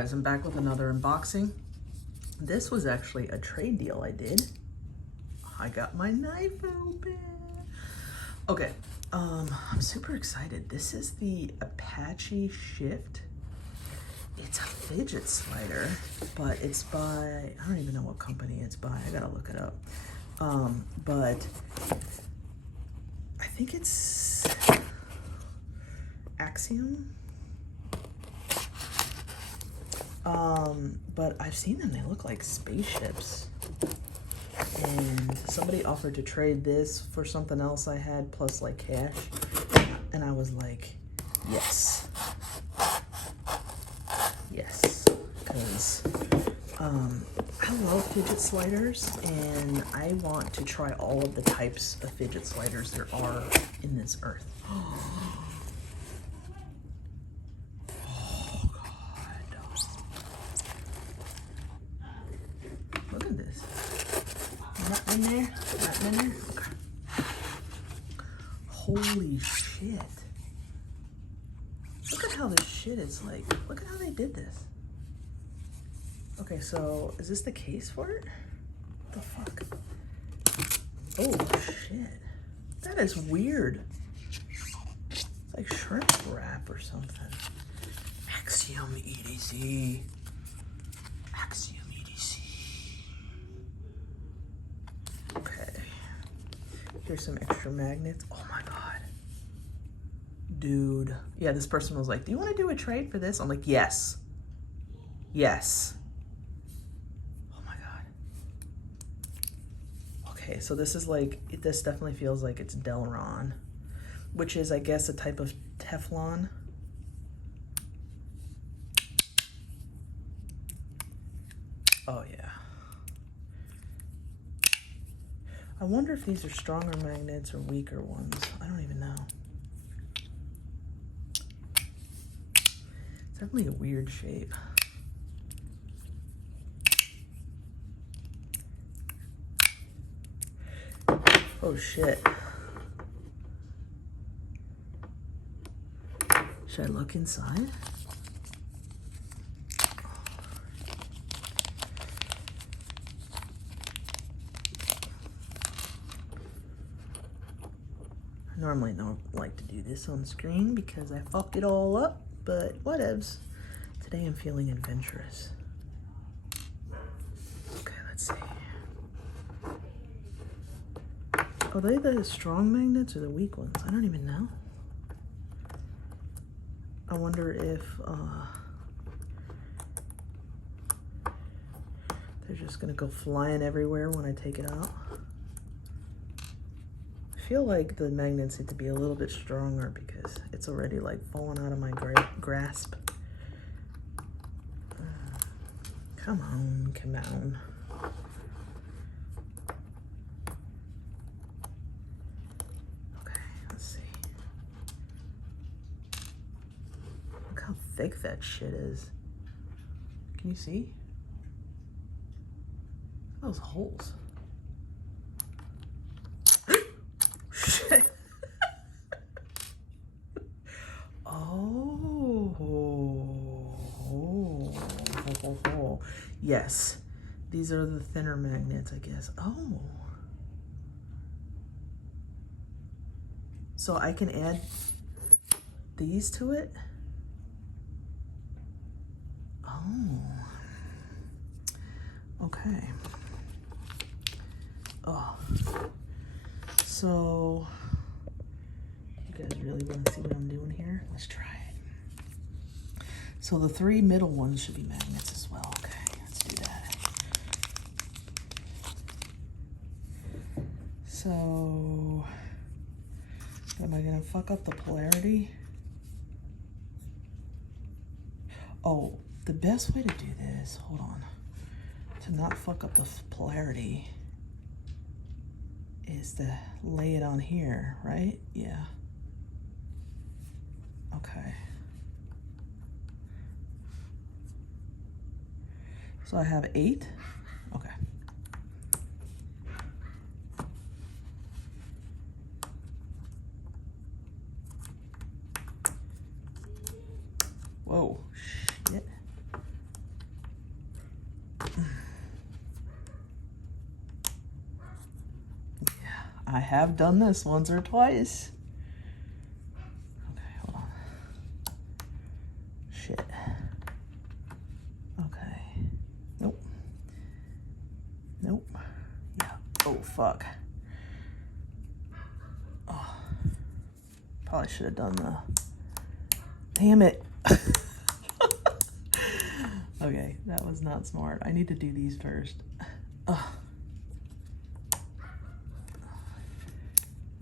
guys, I'm back with another unboxing. This was actually a trade deal I did. I got my knife open. Okay, I'm super excited. This is the Apache Shift. It's a fidget slider, but it's by, I don't even know what company it's by. I gotta look it up. But I think it's Axiom. But I've seen them, they look like spaceships. And somebody offered to trade this for something else I had, plus like cash. And I was like, yes. Yes, because I love fidget sliders and I want to try all of the types of fidget sliders there are in this earth. Oh God. Look at this. Nothing in there? Nothing in there? Okay. Holy shit. Look at how this shit is like. Look at how they did this. Okay, so is this the case for it? What the fuck? Oh shit. That is weird. It's like shrimp wrap or something. Axiom EDC. Axiom EDC. Okay. Here's some extra magnets. Oh my God. Dude. Yeah, this person was like, do you want to do a trade for this? I'm like, yes. Yes. Oh my God. Okay, so this is like, this definitely feels like it's Delron, which is, I guess, a type of Teflon. Oh yeah. I wonder if these are stronger magnets or weaker ones. I don't even know. It's definitely a weird shape. Oh shit. Should I look inside? I normally don't like to do this on screen because I fuck it all up, but whatevs. Today I'm feeling adventurous. Okay, let's see. Are they the strong magnets or the weak ones? I don't even know. I wonder if they're just gonna go flying everywhere when I take it out. I feel like the magnets need to be a little bit stronger because it's already like falling out of my grasp. Come on, come on. Okay, let's see. Look how thick that shit is. Can you see? Those holes. Shit. Oh. Yes. These are the thinner magnets, I guess. Oh. So I can add these to it? Oh. Okay. Oh. So, you guys really want to see what I'm doing here? Let's try it. So the three middle ones should be magnets as well. Okay, let's do that. So, am I gonna fuck up the polarity? Oh, the best way to do this, hold on, to not fuck up the polarity is to lay it on here, right? Yeah. Okay. So I have 8. Okay. Whoa, shit. Yeah, I have done this once or twice. Okay, hold on. Shit. Okay. Nope. Nope. Yeah. Oh, fuck. Oh. Probably should have done the... Damn it. Okay, that was not smart. I need to do these first. Ugh.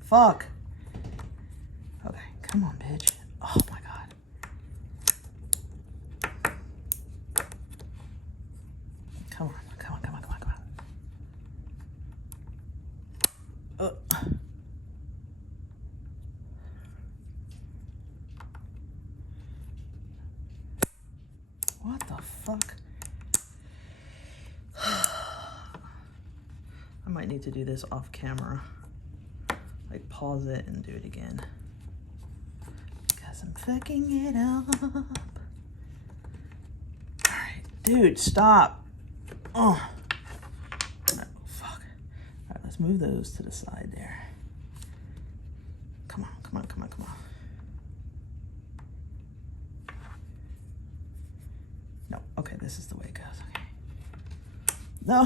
Fuck. Okay, come on, bitch. Oh my god. Come on, come on, come on, come on, come on. What the fuck? I might need to do this off camera. Like pause it and do it again. Because I'm fucking it up. Alright, dude, stop. Oh. No, fuck. Alright, let's move those to the side there. Come on, come on, come on, come on. No, okay, this is the way it goes. Okay. No.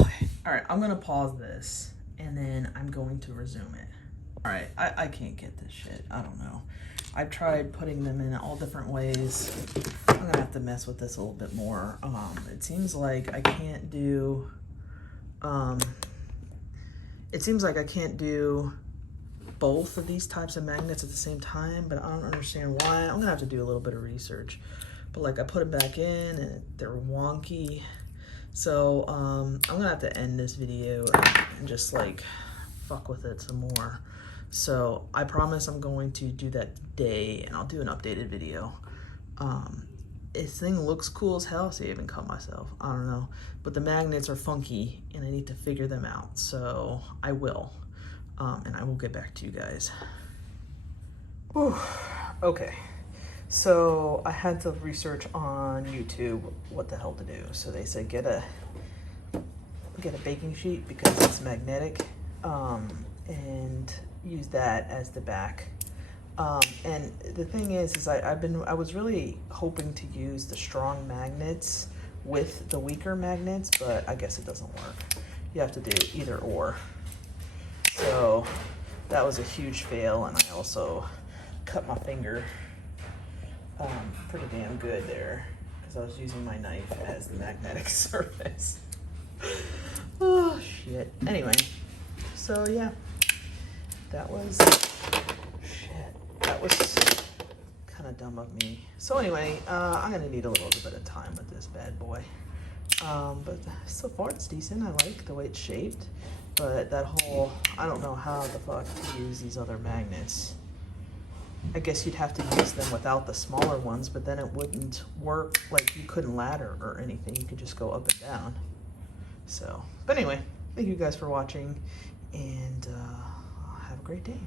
Okay, all right, I'm gonna pause this and then I'm going to resume it. All right, I can't get this shit. I don't know. I've tried putting them in all different ways. I'm gonna have to mess with this a little bit more. It seems like I can't do, both of these types of magnets at the same time, but I don't understand why. I'm gonna have to do a little bit of research. But like I put them back in and they're wonky. So I'm gonna have to end this video and just like fuck with it some more. So I promise I'm going to do that today and I'll do an updated video. This thing looks cool as hell. See, I even cut myself. I don't know. But the magnets are funky and I need to figure them out. So I will. And I will get back to you guys. Whew. Okay. So I had to research on YouTube what the hell to do. So they said get a baking sheet because it's magnetic, and use that as the back. And the thing is I was really hoping to use the strong magnets with the weaker magnets, but I guess it doesn't work. You have to do either or. So that was a huge fail, and I also cut my finger pretty damn good there because I was using my knife as the magnetic surface. Oh shit. Anyway, so yeah, that was kind of dumb of me. So anyway, I'm gonna need a little bit of time with this bad boy. But so far it's decent. I like the way it's shaped, but that whole, I don't know how the fuck to use these other magnets. I guess you'd have to use them without the smaller ones, but then it wouldn't work. Like you couldn't ladder or anything. You could just go up and down. So, but anyway, thank you guys for watching, and have a great day.